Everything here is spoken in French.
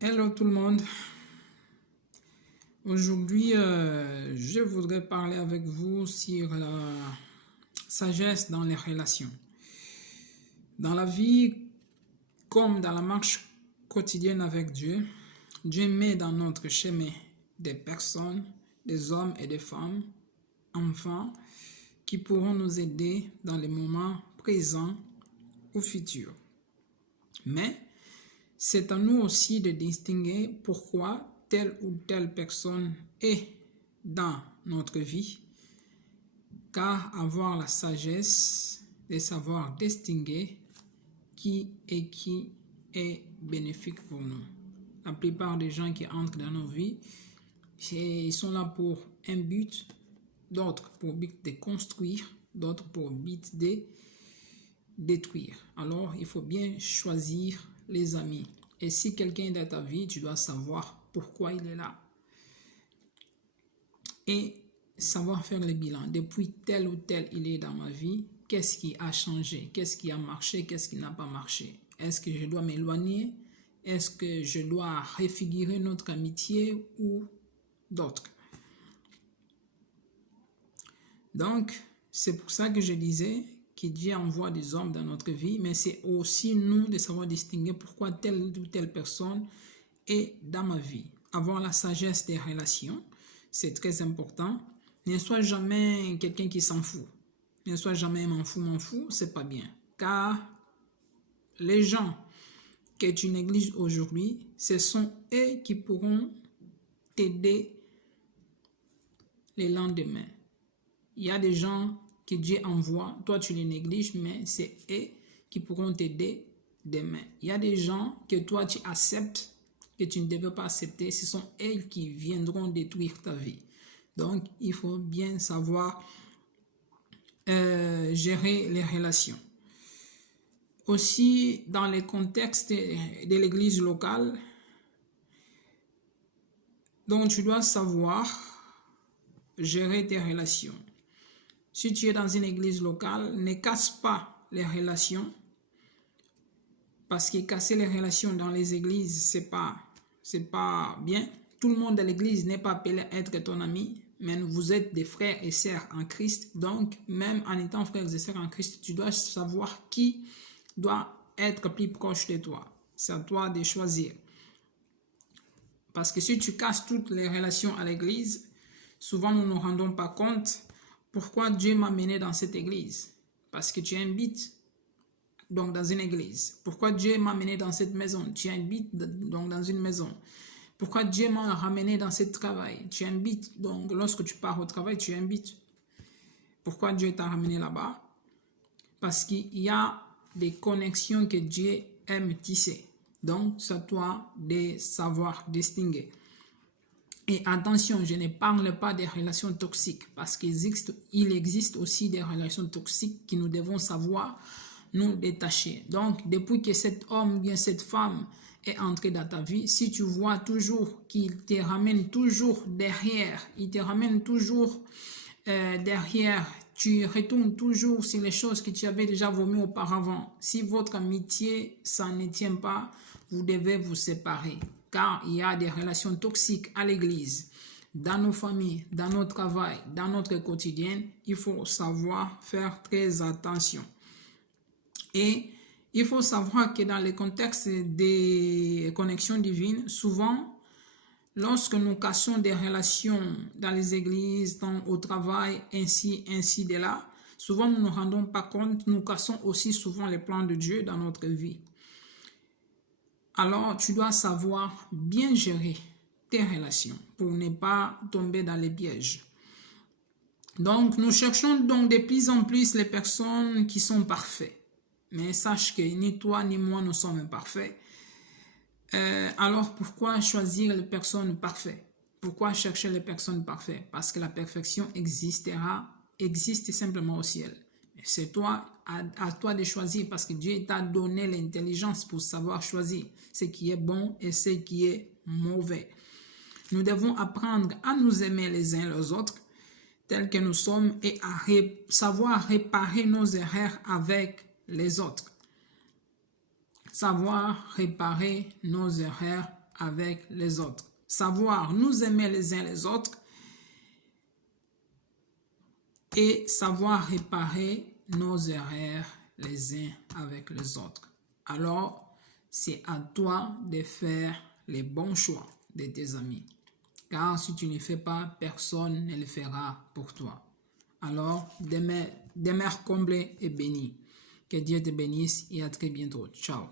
Hello tout le monde. Aujourd'hui, je voudrais parler avec vous sur la sagesse dans les relations. Dans la vie, comme dans la marche quotidienne avec Dieu, Dieu met dans notre chemin des personnes, des hommes et des femmes, enfants, qui pourront nous aider dans les moments présents ou futurs. Mais c'est à nous aussi de distinguer pourquoi telle ou telle personne est dans notre vie, car avoir la sagesse de savoir distinguer qui est bénéfique pour nous. La plupart des gens qui entrent dans nos vies, ils sont là pour un but, d'autres pour but de construire, d'autres pour but de détruire. Alors, il faut bien choisir les amis. Et si quelqu'un est dans ta vie, tu dois savoir pourquoi il est là. Et savoir faire le bilan. Depuis tel ou tel il est dans ma vie, qu'est-ce qui a changé? Qu'est-ce qui a marché? Qu'est-ce qui n'a pas marché? Est-ce que je dois m'éloigner? Est-ce que je dois réfigurer notre amitié ou d'autres? Donc, c'est pour ça que je disais que Dieu envoie des hommes dans notre vie, mais c'est aussi nous de savoir distinguer pourquoi telle ou telle personne est dans ma vie. Avoir la sagesse des relations, c'est très important. Ne sois jamais quelqu'un qui s'en fout. Ne sois jamais m'en fous, c'est pas bien. Car les gens que tu négliges aujourd'hui, ce sont eux qui pourront t'aider le lendemain. Il y a des gens que Dieu envoie, toi tu les négliges, mais c'est eux qui pourront t'aider demain. Il y a des gens que toi tu acceptes, que tu ne devais pas accepter, ce sont eux qui viendront détruire ta vie. Donc, il faut bien savoir gérer les relations. Aussi, dans les contextes de l'église locale, donc tu dois savoir gérer tes relations. Si tu es dans une église locale, ne casse pas les relations, parce que casser les relations dans les églises, c'est pas bien. Tout le monde de l'église n'est pas appelé à être ton ami, mais vous êtes des frères et sœurs en Christ. Donc, même en étant frères et sœurs en Christ, tu dois savoir qui doit être plus proche de toi. C'est à toi de choisir. Parce que si tu casses toutes les relations à l'église, souvent nous ne nous rendons pas compte pourquoi Dieu m'a mené dans cette église. Parce que tu habites donc dans une église. Pourquoi Dieu m'a mené dans cette maison? Tu habites donc dans une maison. Pourquoi Dieu m'a ramené dans ce travail? Tu habites, donc lorsque tu pars au travail, tu habites. Pourquoi Dieu t'a ramené là-bas? Parce qu'il y a des connexions que Dieu aime tisser. Donc, c'est à toi de savoir distinguer. Et attention, je ne parle pas des relations toxiques, parce qu'il existe aussi des relations toxiques que nous devons savoir nous détacher. Donc, depuis que cet homme ou bien cette femme est entré dans ta vie, si tu vois toujours qu'il te ramène toujours derrière, il te ramène toujours derrière, tu retournes toujours sur les choses que tu avais déjà vomi auparavant. Si votre amitié, ça ne tient pas, vous devez vous séparer. Car il y a des relations toxiques à l'église, dans nos familles, dans notre travail, dans notre quotidien. Il faut savoir faire très attention. Et il faut savoir que dans le contexte des connexions divines, souvent, lorsque nous cassons des relations dans les églises, au travail, ainsi de là, souvent nous ne nous rendons pas compte, nous cassons aussi souvent les plans de Dieu dans notre vie. Alors, tu dois savoir bien gérer tes relations pour ne pas tomber dans les pièges. Donc, nous cherchons donc de plus en plus les personnes qui sont parfaites. Mais sache que ni toi ni moi nous sommes imparfaits. Alors, pourquoi choisir les personnes parfaites? Pourquoi chercher les personnes parfaites? Parce que la perfection existe simplement au ciel. C'est à toi de choisir, parce que Dieu t'a donné l'intelligence pour savoir choisir ce qui est bon et ce qui est mauvais. Nous devons apprendre à nous aimer les uns les autres tels que nous sommes et à savoir réparer nos erreurs avec les autres. Savoir réparer nos erreurs avec les autres. Savoir nous aimer les uns les autres et savoir réparer nos erreurs les uns avec les autres. Alors, c'est à toi de faire les bons choix de tes amis. Car si tu ne le fais pas, personne ne le fera pour toi. Alors, demeure comblé et béni. Que Dieu te bénisse et à très bientôt. Ciao.